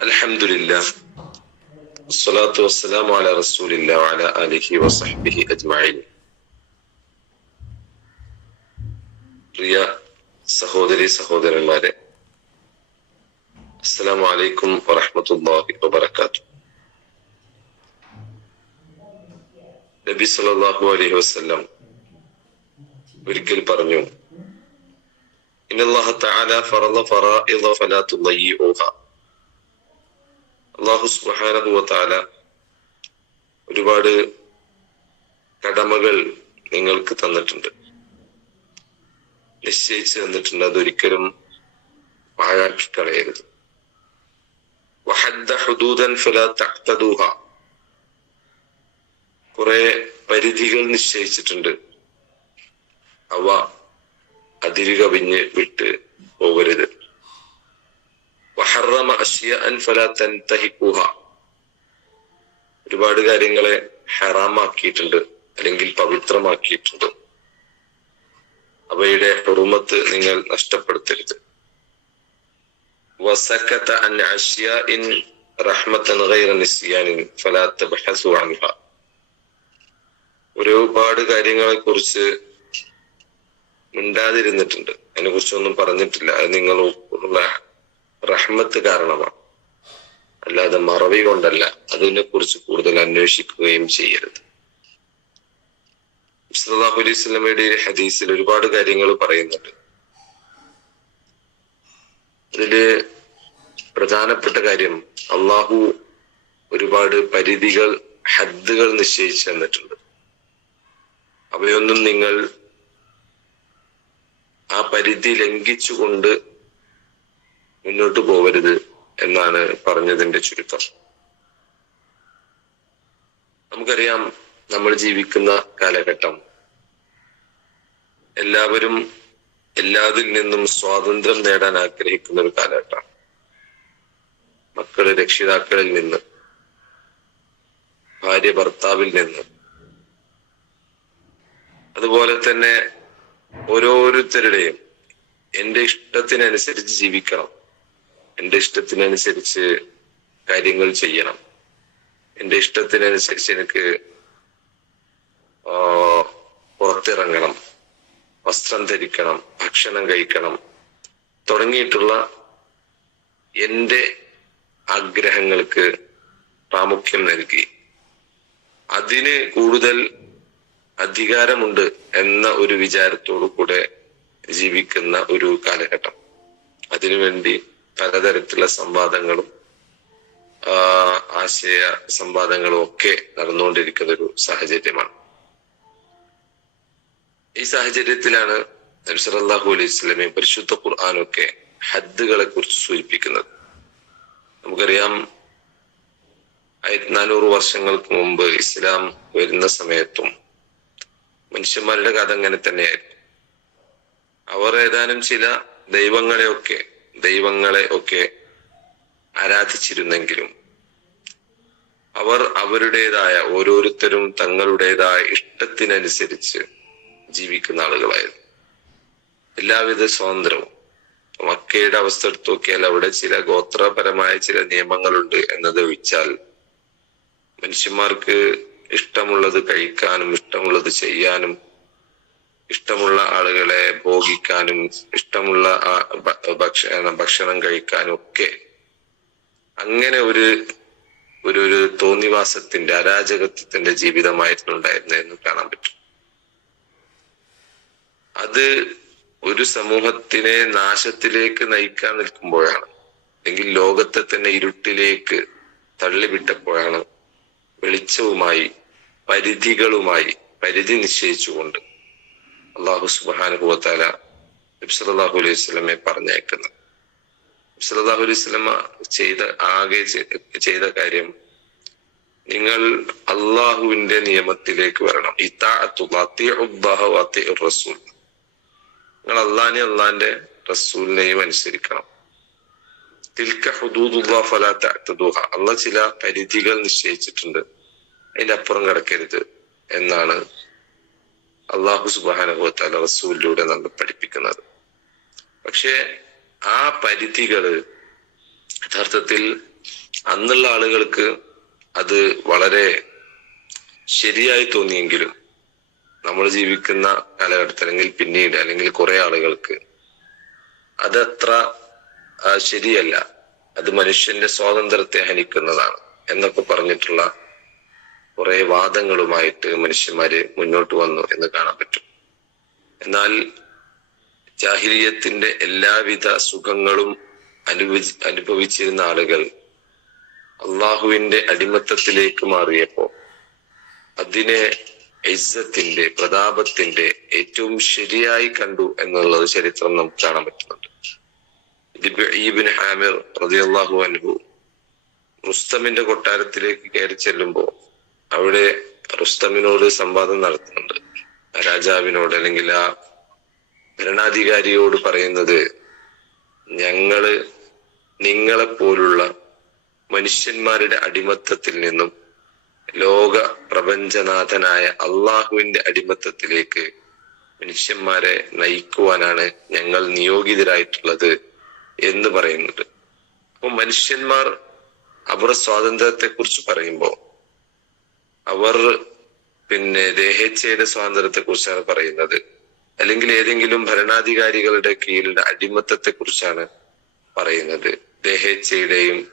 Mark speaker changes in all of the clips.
Speaker 1: الحمد لله والصلاة والسلام على رسول الله وعلى آله وصحبه أجمعين പ്രിയ സഹോദരി സഹോദരന്മാരെ അസ്സലാമു അലൈക്കും വറഹ്മത്തുള്ളാഹി വബറകാതുഹു നബി സല്ലല്ലാഹു അലൈഹി വസല്ലം ഒരിക്കൽ പറഞ്ഞു ഇന്നല്ലാഹ തആല ഫറള ഫറാഇദ ഫലാ തുളയ്യിഊഹ അല്ലാഹു സുബ്ഹാനഹു വ ഒരുപാട് കടമകൾ നിങ്ങൾക്ക് തന്നിട്ടുണ്ട്. നിശ്ചയിച്ചു തന്നിട്ടുണ്ട്. അതൊരിക്കലും പാഴാക്കി കളയരുത് കുറെ പരിധികൾ നിശ്ചയിച്ചിട്ടുണ്ട്. അവ അതിരുകവിഞ്ഞ് വിട്ട് പോകരുത്. വഹറമ തൻതഹിഖൂഹ. ഒരുപാട് കാര്യങ്ങളെ ഹറാമാക്കിയിട്ടുണ്ട് അല്ലെങ്കിൽ പവിത്രമാക്കിയിട്ടുണ്ട്. അവയുടെ ഹുറുമത്ത് നിങ്ങൾ നഷ്ടപ്പെടുത്തരുത്. വസക്കത്ത അൻ അഷ്യാഇൻ റഹ്മത്തൻ ഗൈറ നിസ്യാനിൻ ഫലാ തബ്ഹസു അൻഹ. ഒരുപാട് കാര്യങ്ങളെ കുറിച്ച് മിണ്ടാതിരുന്നിട്ടുണ്ട്. അതിനെ കുറിച്ചൊന്നും പറഞ്ഞിട്ടില്ല. അത് നിങ്ങളുള്ള റഹ്മത്ത് കാരണമാണ്. അല്ലാതെ മറവി കൊണ്ടല്ല അതിനെ കുറിച്ച് കൂടുതൽ അന്വേഷിക്കുകയും ചെയ്യരുത്. ഇസ്ലാമിയുടെ ഹദീസിൽ ഒരുപാട് കാര്യങ്ങൾ പറയുന്നുണ്ട്. അതിൽ പ്രധാനപ്പെട്ട കാര്യം അള്ളാഹു ഒരുപാട് പരിധികൾ ഹദ്ദുകൾ നിശ്ചയിച്ചു തന്നിട്ടുണ്ട്. അവയൊന്നും നിങ്ങൾ ആ പരിധി ലംഘിച്ചുകൊണ്ട് മുന്നോട്ട് പോകരുത് എന്നാണ് പറഞ്ഞതിന്റെ ചുരുക്കം. നമുക്കറിയാം നമ്മൾ ജീവിക്കുന്ന കാലഘട്ടം. എല്ലാവരും എല്ലാതിൽ നിന്നും സ്വാതന്ത്ര്യം നേടാൻ ആഗ്രഹിക്കുന്ന ഒരു കാലഘട്ടമാണ് മക്കൾ രക്ഷിതാക്കളിൽ നിന്ന് ഭാര്യ ഭർത്താവിൽ നിന്ന്. അതുപോലെ തന്നെ ഓരോരുത്തരുടെയും എന്റെ ഇഷ്ടത്തിനനുസരിച്ച് ജീവിക്കണം. എന്റെ ഇഷ്ടത്തിനനുസരിച്ച് കാര്യങ്ങൾ ചെയ്യണം. എന്റെ ഇഷ്ടത്തിനനുസരിച്ച് എനിക്ക് പുറത്തിറങ്ങണം. വസ്ത്രം ധരിക്കണം. ഭക്ഷണം കഴിക്കണം. തുടങ്ങിയിട്ടുള്ള എന്റെ ആഗ്രഹങ്ങൾക്ക് പ്രാമുഖ്യം നൽകി. അതിന് കൂടുതൽ അധികാരമുണ്ട് എന്ന ഒരു വിചാരത്തോടു കൂടെ ജീവിക്കുന്ന ഒരു കാലഘട്ടം. അതിനുവേണ്ടി പലതരത്തിലുള്ള സംവാദങ്ങളും ആശയ സംവാദങ്ങളും ഒക്കെ നടന്നുകൊണ്ടിരിക്കുന്ന ഒരു സാഹചര്യമാണ്. ഈ സാഹചര്യത്തിലാണ് നബ്സലാഹു അലൈഹി സ്വലമെ പരിശുദ്ധ ഖുർആാനൊക്കെ ഹദ്ദുകളെ കുറിച്ച് സൂചിപ്പിക്കുന്നത്. നമുക്കറിയാം ആയിരത്തി നാനൂറ് വർഷങ്ങൾക്ക് മുമ്പ് ഇസ്ലാം വരുന്ന സമയത്തും മനുഷ്യന്മാരുടെ കഥ അങ്ങനെ തന്നെയായിരുന്നു. അവർ ഏതാനും ചില ദൈവങ്ങളെയൊക്കെ ദൈവങ്ങളെ ഒക്കെ ആരാധിച്ചിരുന്നെങ്കിലും അവർ അവരുടേതായ ഓരോരുത്തരും തങ്ങളുടേതായ ഇഷ്ടത്തിനനുസരിച്ച് ജീവിക്കുന്ന ആളുകളായിരുന്നു. എല്ലാവിധ സ്വാതന്ത്ര്യവും. മക്കയുടെ അവസ്ഥ എടുത്തു നോക്കിയാൽ അവിടെ ചില ഗോത്രപരമായ ചില നിയമങ്ങളുണ്ട് എന്നത് ഒഴിച്ചാൽ മനുഷ്യന്മാർക്ക് ഇഷ്ടമുള്ളത് കഴിക്കാനും ഇഷ്ടമുള്ളത് ചെയ്യാനും ഇഷ്ടമുള്ള ആളുകളെ ഭോഗിക്കാനും ഇഷ്ടമുള്ള ഭക്ഷണം കഴിക്കാനും ഒക്കെ അങ്ങനെ ഒരു ഒരു ഒരു തോന്നിവാസത്തിന്റെ അരാജകത്വത്തിന്റെ ജീവിതമായിരുന്നു ഉണ്ടായിരുന്നതെന്ന് കാണാൻ പറ്റും. അത് ഒരു സമൂഹത്തിനെ നാശത്തിലേക്ക് നയിക്കാൻ നിൽക്കുമ്പോഴാണ് അല്ലെങ്കിൽ ലോകത്തെ തന്നെ ഇരുട്ടിലേക്ക് തള്ളിവിട്ടപ്പോഴാണ് വെളിച്ചവുമായി പരിധികളുമായി പരിധി നിശ്ചയിച്ചുകൊണ്ട് അള്ളാഹു സുബാനുഭവത്താല നബ്സലാഹു അലൈഹി സ്വലമെ പറഞ്ഞേക്കുന്നത് നബ്സലാഹു അലൈഹി സ്വലമ ചെയ്ത ആകെ ചെയ്ത കാര്യം നിങ്ങൾ അള്ളാഹുവിന്റെ നിയമത്തിലേക്ക് വരണം. റസൂൽ. നിങ്ങൾ അള്ളാഹിനെ അള്ളാഹിന്റെ റസൂലിനെയും അനുസരിക്കണം. അള്ളാഹ് ചില പരിധികൾ നിശ്ചയിച്ചിട്ടുണ്ട്. അതിന്റെ അപ്പുറം കിടക്കരുത് എന്നാണ് അള്ളാഹു സുബാനുഭവത്താല റസൂലിലൂടെ നമ്മൾ പഠിപ്പിക്കുന്നത്. പക്ഷെ ആ പരിധികൾ യഥാർത്ഥത്തിൽ അന്നുള്ള ആളുകൾക്ക് അത് വളരെ ശരിയായി തോന്നിയെങ്കിലും നമ്മൾ ജീവിക്കുന്ന കാലഘട്ടത്തിൽ അല്ലെങ്കിൽ പിന്നീട് അല്ലെങ്കിൽ കുറെ ആളുകൾക്ക് അതത്ര ശരിയല്ല. അത് മനുഷ്യന്റെ സ്വാതന്ത്ര്യത്തെ ഹനിക്കുന്നതാണ് എന്നൊക്കെ പറഞ്ഞിട്ടുള്ള കുറെ വാദങ്ങളുമായിട്ട് മനുഷ്യന്മാര് മുന്നോട്ട് വന്നു എന്ന് കാണാൻ പറ്റും. എന്നാൽ ജാഹിരിയത്തിന്റെ എല്ലാവിധ സുഖങ്ങളും അനുഭവി അനുഭവിച്ചിരുന്ന ആളുകൾ അള്ളാഹുവിന്റെ അടിമത്തത്തിലേക്ക് മാറിയപ്പോ അതിനെ ഇസ്സത്തിന്റെ പ്രതാപത്തിന്റെ ഏറ്റവും ശരിയായി കണ്ടു എന്നുള്ളത് ചരിത്രം നമുക്ക് കാണാൻ പറ്റുന്നുണ്ട്. ഇബിൻ ഹാമിർ റളിയല്ലാഹു അനുഭവം റുസ്തമിന്റെ കൊട്ടാരത്തിലേക്ക് കയറി ചെല്ലുമ്പോ അവിടെ റുസ്തമിനോട് സംവാദം നടത്തുന്നുണ്ട്. രാജാവിനോട് അല്ലെങ്കിൽ ആ ഭരണാധികാരിയോട് പറയുന്നത് ഞങ്ങൾ നിങ്ങളെ പോലുള്ള മനുഷ്യന്മാരുടെ അടിമത്തത്തിൽ നിന്നും ലോക പ്രപഞ്ചനാഥനായ അള്ളാഹുവിന്റെ അടിമത്തത്തിലേക്ക് മനുഷ്യന്മാരെ നയിക്കുവാനാണ് ഞങ്ങൾ നിയോഗിതരായിട്ടുള്ളത് എന്ന് പറയുന്നുണ്ട്. അപ്പൊ മനുഷ്യന്മാർ അവരുടെ സ്വാതന്ത്ര്യത്തെ കുറിച്ച് പറയുമ്പോൾ അവർ പിന്നെ ദേഹേച്ഛയുടെ സ്വാതന്ത്ര്യത്തെ കുറിച്ചാണ് പറയുന്നത്. അല്ലെങ്കിൽ ഏതെങ്കിലും ഭരണാധികാരികളുടെ കീഴിലുള്ള അടിമത്തത്തെ കുറിച്ചാണ് പറയുന്നത്. ദേഹേച്ഛയുടെയും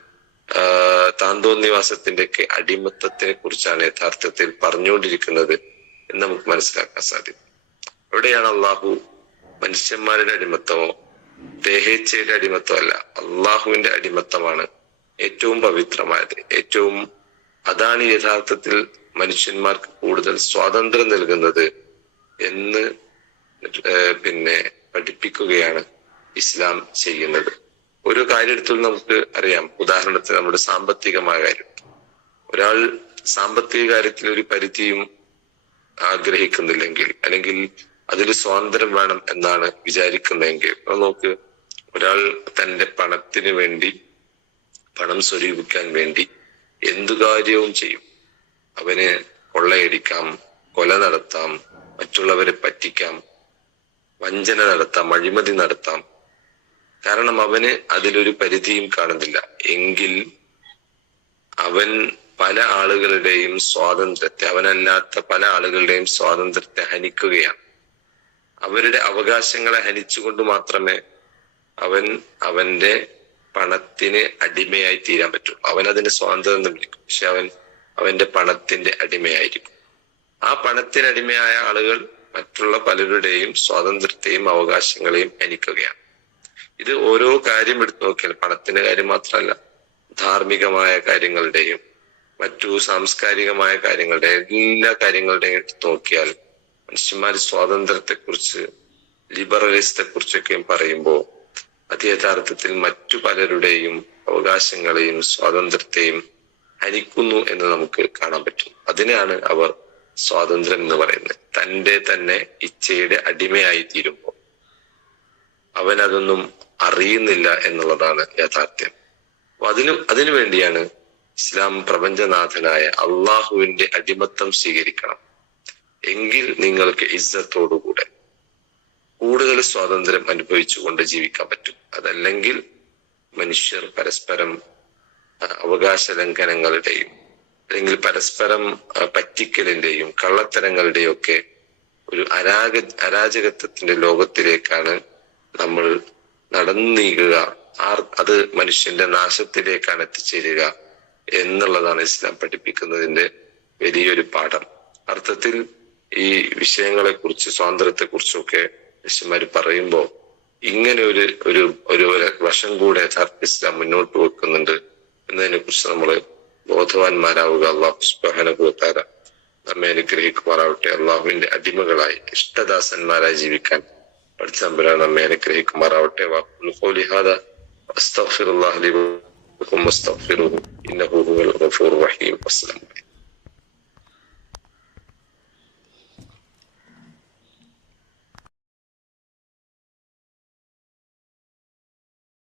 Speaker 1: താന്തോന്നിവാസത്തിന്റെ ഒക്കെ അടിമത്തത്തിനെ കുറിച്ചാണ് യഥാർത്ഥത്തിൽ പറഞ്ഞുകൊണ്ടിരിക്കുന്നത് എന്ന് നമുക്ക് മനസ്സിലാക്കാൻ സാധിക്കും. എവിടെയാണ് അള്ളാഹു മനുഷ്യന്മാരുടെ അടിമത്തമോ? ദേഹേച്ഛയുടെ അടിമത്തമല്ല അള്ളാഹുവിന്റെ അടിമത്തമാണ് ഏറ്റവും പവിത്രമായത്. ഏറ്റവും അതാണ് യഥാർത്ഥത്തിൽ മനുഷ്യന്മാർക്ക് കൂടുതൽ സ്വാതന്ത്ര്യം നൽകുന്നത് എന്ന് പിന്നെ പഠിപ്പിക്കുകയാണ് ഇസ്ലാം ചെയ്യുന്നത്. ഒരു കാര്യത്തിൽ നമുക്ക് അറിയാം. ഉദാഹരണത്തിന് നമ്മുടെ സാമ്പത്തികമായ കാര്യം. ഒരാൾ സാമ്പത്തിക കാര്യത്തിൽ ഒരു പരിധിയും ആഗ്രഹിക്കുന്നില്ലെങ്കിൽ അല്ലെങ്കിൽ അതിൽ സ്വാതന്ത്ര്യം വേണം എന്നാണ് വിചാരിക്കുന്നതെങ്കിൽ നോക്ക് ഒരാൾ തന്റെ പണത്തിന് വേണ്ടി പണം സ്വരൂപിക്കാൻ വേണ്ടി എന്തു കാര്യവും ചെയ്യും. അവന് കൊള്ളയടിക്കാം കൊല നടത്താം മറ്റുള്ളവരെ പറ്റിക്കാം വഞ്ചന നടത്താം അഴിമതി നടത്താം. കാരണം അവന് അതിലൊരു പരിധിയും കാണുന്നില്ല. എങ്കിൽ അവൻ പല ആളുകളുടെയും സ്വാതന്ത്ര്യത്തെ അവനല്ലാത്ത പല ആളുകളുടെയും സ്വാതന്ത്ര്യത്തെ ഹനിക്കുകയാണ്. അവരുടെ അവകാശങ്ങളെ ഹനിച്ചുകൊണ്ട് മാത്രമേ അവൻ അവന്റെ പണത്തിന് അടിമയായി തീരാൻ പറ്റും. അവൻ അതിന് സ്വാതന്ത്ര്യം എന്ന് വിളിക്കും. പക്ഷെ അവൻ അവന്റെ പണത്തിന്റെ അടിമയായിരിക്കും. ആ പണത്തിന് അടിമയായ ആളുകൾ മറ്റുള്ള പലരുടെയും സ്വാതന്ത്ര്യത്തെയും അവകാശങ്ങളെയും ഹനിക്കുകയാണ്. ഇത് ഓരോ കാര്യം എടുത്തു നോക്കിയാൽ പണത്തിന്റെ കാര്യം മാത്രമല്ല ധാർമ്മികമായ കാര്യങ്ങളുടെയും മറ്റു സാംസ്കാരികമായ കാര്യങ്ങളുടെ എല്ലാ കാര്യങ്ങളുടെയും എടുത്തു നോക്കിയാൽ മനുഷ്യന്മാർ സ്വാതന്ത്ര്യത്തെക്കുറിച്ച് ലിബറലിസത്തെ കുറിച്ചൊക്കെയും പറയുമ്പോൾ അത് യഥാർത്ഥത്തിൽ മറ്റു പലരുടെയും അവകാശങ്ങളെയും സ്വാതന്ത്ര്യത്തെയും ഹനിക്കുന്നു എന്ന് നമുക്ക് കാണാൻ പറ്റും. അതിനെയാണ് അവർ സ്വാതന്ത്ര്യം എന്ന് പറയുന്നത്. തന്റെ തന്നെ ഇച്ഛയുടെ അടിമയായി തീരുമ്പോൾ അവനതൊന്നും അറിയുന്നില്ല എന്നുള്ളതാണ് യാഥാർത്ഥ്യം. അപ്പൊ അതിനു അതിനു വേണ്ടിയാണ് ഇസ്ലാം പ്രപഞ്ചനാഥനായ അള്ളാഹുവിന്റെ അടിമത്തം സ്വീകരിക്കണം. എങ്കിൽ നിങ്ങൾക്ക് ഇസ്സത്തോടുകൂടെ കൂടുതൽ സ്വാതന്ത്ര്യം അനുഭവിച്ചുകൊണ്ട് ജീവിക്കാൻ പറ്റും. അതല്ലെങ്കിൽ മനുഷ്യർ പരസ്പരം അവകാശ ലംഘനങ്ങളുടെയും അല്ലെങ്കിൽ പരസ്പരം പറ്റിക്കലിന്റെയും കള്ളത്തരങ്ങളുടെയും ഒക്കെ ഒരു അരാഗ അരാജകത്വത്തിന്റെ ലോകത്തിലേക്കാണ് നമ്മൾ നടന്നു നീങ്ങുക ആർ അത് മനുഷ്യന്റെ നാശത്തിലേക്കാണ് എത്തിച്ചേരുക എന്നുള്ളതാണ് ഇസ്ലാം പഠിപ്പിക്കുന്നതിന്റെ വലിയൊരു പാഠം. അർത്ഥത്തിൽ ഈ വിഷയങ്ങളെ കുറിച്ച് സ്വാതന്ത്ര്യത്തെ കുറിച്ചൊക്കെ മനുഷ്യന്മാര് പറയുമ്പോൾ ഇങ്ങനെ ഒരു ഒരു ഒരു വശം കൂടെ യഥാർത്ഥ ഇസ്ലാം മുന്നോട്ട് വെക്കുന്നുണ്ട് എന്നതിനെ കുറിച്ച് നമ്മൾ ബോധവാന്മാരാവുക. അള്ളാഹു സുബാനുഭവത്താര നമ്മെ അനുഗ്രഹിക്കുമാറാവട്ടെ. അള്ളാഹുവിന്റെ അടിമകളായി ഇഷ്ടദാസന്മാരായി ജീവിക്കാൻ പഠിച്ചമ്പരാൻ നമ്മെ അനുഗ്രഹിക്കുമാറാവട്ടെ. വാക്കുൽ ഖൗലി ഹാദാ അസ്തഗ്ഫിറുല്ലാഹ ലി വലക്കും വസ്തഗ്ഫിറുഹു ഇന്നഹു ഹുവൽ ഗഫൂറുർ റഹീം. അസ്സലാമു അലൈക്കും.